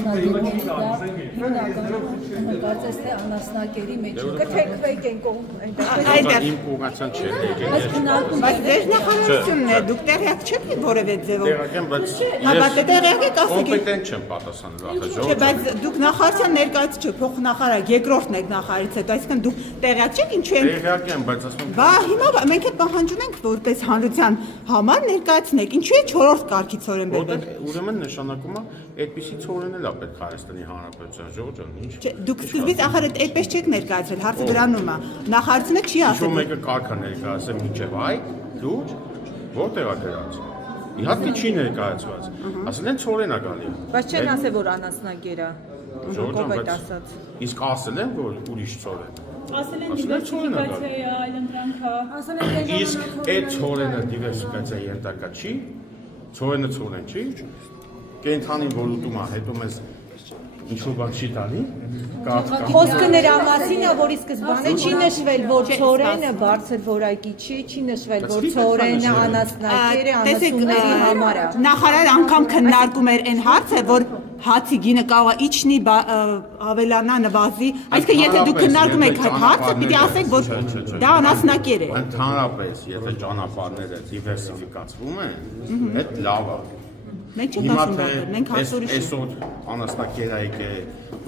անասնագետների դա հիմնականում կարծես թե անասնագերի մեջ կթեքվեք են կողմ Այդտեղ Իմ կողացան չէ։ բայց վերջնախարարությունն է, դուք տեղյակ չեք որևէ ձևով։ Տեղակ եմ, բայց Հավատա տեղյակ եք ասեք։ կոմպետենտ չեմ պատասխանել Չէ, ախր բայց դուք նախարարության ներկայացուցիչ եք, փոխնախարար, երկրորդն եք նախարարից հետո, այսինքն դուք տեղյակ չեք ինչու են։ Տեղակ եմ, բայց ասում եմ Բա հիմա մենք էլ պահանջում ենք որպես հանրության համար ներկայացնեք, ինչու է 4-րդ կարգի ցորեն բերվել։ ուրեմն նշանակում է այդպիսի ցորեն էլ է պետք Հայաստանի Հանրապետության ժողովրդան, ինչ։ Չէ, դուք սկզբից ախր այդպես չեք ներկայացրել, հարցը դրանում է։ Նախարարությունը չի Ինչ ասել։ մեկը կարգա ներկայացել միջև այ լուրջ որտեղ է դրած։ Իհարկե չի ներկայացված։ Ասել են ցորեն է գալի։ բայց չեն ասել որ անասնագերա Ժողովրդան, ով է բայց ասած իսկ ասել են որ ուրիշ ցոր է։ Ասել են դիվերսիֆիկացիա այլընտրանքա։ Իսկ այդ ցորենը դիվերսիֆիկացիա ենթակա չի։ Ցորենը ցորեն չի։ Կենթանին որ ուտում է, հետո մեզ ինչ-որ բան չի տալի։ Խոսքը նրա մասին է որ ի սկզբանե չի նշվել որ ցորենը բարձր որակի չի նշվել որ ցորենը անասնագեր է անասունների համար է Նախարար անգամ քննարկում էր այն հարցը, որ հացի գինը կարող է իջնի ավելանա նվազի, այսինքն եթե դուք քննարկում եք այդ հարցը, պիտի ասեք, որ դա անասնակեր է։ Ընդհանրապես, եթե ճանապարհները դիվերսիֆիկացվում են, այդ լավ է։ Մենք չենք ասում դա, մենք հարցորոշ Այսօր անասնակերայք է,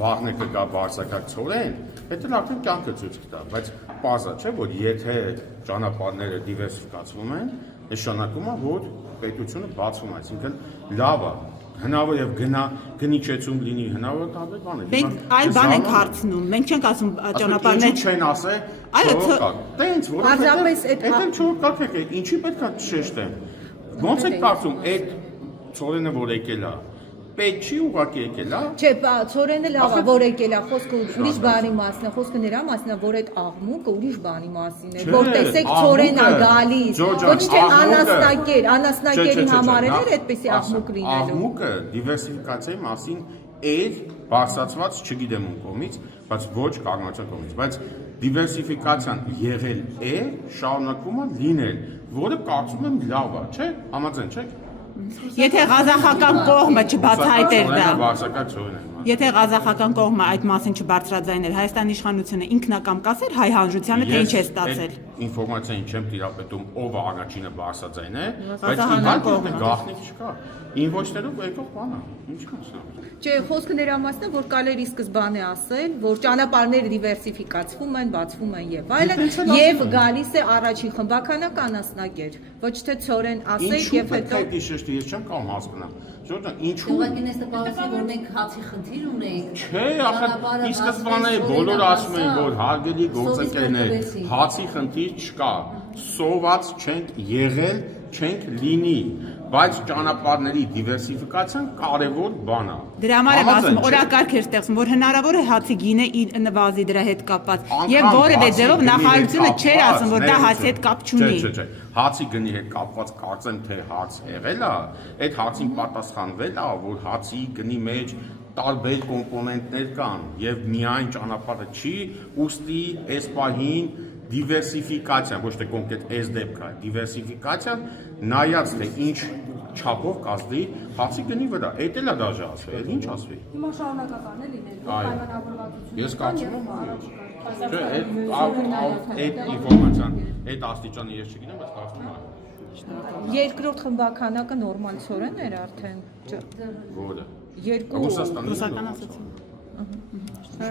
վաղն է կգա բարձակակ ցորեն, դա արդեն կյանքը ցույց կտա, բայց պարզա չէ, որ եթե ճանապարհները դիվերսիֆիկացվում են, նշանակում է, որ պետությունը բացվում է, այսինքն լավ է։ Հնարավոր է գնիչեցում լինի, հնարավոր է տարբեր բաներ։ Մենք այլ բան ենք հարցնում, մենք չենք ասում ճանապարհներ չեն ասել, տենց Պարզապես այդ չորոք է, ինչի պետք է շեշտեն։ Ոնց եք կարծում այդ ցորենը որ եկել է, պետք չի ուղղակի եկել է։ Չէ, ցորենը լավ է որ եկել է, խոսքը ուրիշ բանի մասին է, խոսքը նրա մասին է, որ այդ աղմուկը ուրիշ բանի մասին է, որ տեսեք ցորենն է գալիս, ոչ թե անասնակերի համար էր այդպեսի աղմուկ լինելու։ Աղմուկը դիվերսիֆիկացիայի մասին էր բարձրացված, չգիտեմ ում կողմից, բայց ոչ կառավարության կողմից, բայց դիվերսիֆիկացիան եղել է, շարունակում է լինել, որը կարծում եմ լավ է, չէ՞, համաձայն չեք։ Եթե ղազախական կողմը չբացահայտեր դա, բարձրակակ ցորեն է։ եթե ղազախական կողմը այդ մասին չբարձրաձայներ, Հայաստանի իշխանությունը ինքնակամ կասեր հայ հանրությանը թե ինչ է ստացել։ Ինֆորմացիային չեմ տիրապետում ով է առաջինը բարձրաձայնել, բայց իհարկե գաղտնիք չկա։ Ինվոյսներով եկող բան է, ինչ մասնա։ Չէ, խոսքը նրա մասն է, որ կալերի սկզբանե ասել, որ ճանապարհները դիվերսիֆիկացվում են, բացվում են եւ այլն, եւ գալիս է առաջին խմբականակ անասնագեր, ոչ թե ցորեն ասեք եւ հետո Ինչու՞ շեշտի ես չեմ կարող հասկանալ։ Ժողովուրդ, ինչու՞։ ուղղակի նստը պարզի որ մենք հացի խնդիր ունենք։ Չէ, ախր ի սկզբանե բոլորը ասում են, որ հարգելի գործընկերներ, հացի խնդիր չկա։ Սոված չենք եղել, չենք լինի, բայց ճանապարհների դիվերսիֆիկացիան կարևոր բան է։ Դրա համար եմ ասում, օրակարգ էր ստեղծում, որ հնարավոր է հացի գինը նվազի դրա հետ կապված։ Եվ որևէ ձևով նախարարությունը չէր ասում, որ դա հացի հետ կապ չունի։ Չէ, հացի գնի հետ կապված կարծեմ թե հարց եղել է, այդ հարցին պատասխանվել է, որ հացի գնի մեջ տարբեր կոմպոնենտներ կան եւ միայն ճանապարհը չի, ուստի այս պահին դիվերսիֆիկացիան, ոչ թե կոնկրետ այս դեպքը, դիվերսիֆիկացիան նայած թե ինչ չափով կազդի հացի գնի վրա, այդ էլ է դաժե ասվել, ինչ ասվի։ Հիմա շարունակական է լինել, պայմանավորվածություն։ Ես կարծում եմ, չէ, այդ ինֆորմացիան, այդ աստիճանի ես չգիտեմ, բայց կարծում եմ։ երկրորդ խմբականակը նորմալ ցորեն էր արդեն։ Որը։ Երկու Ռուսաստանի։ Ռուսական ասացին։